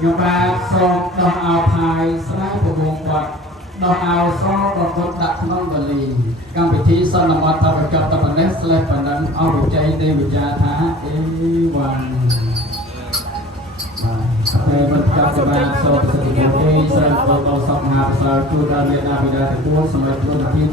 ខ្ញុំបាទសូមដោះអាវផាយស្រាយពវងបាត់ដោះអាវសរបស់ពុទ្ធដាក់ក្នុងវលីកម្មវិធីសន្មតថាប្រកបតែប៉ុណ្ណេះស្លេះប៉ុណ្ណឹងអស់វិជ័យទេវិជាថាអេវ៉ាន់បាទពេលមិនកាត់បានសូមសិទ្ធិបុគ្គលស្រីដល់សពមហាប្រសើរជួយដល់មេដាបិតាទាំងពួងសម្រាប់ខ្លួនភាព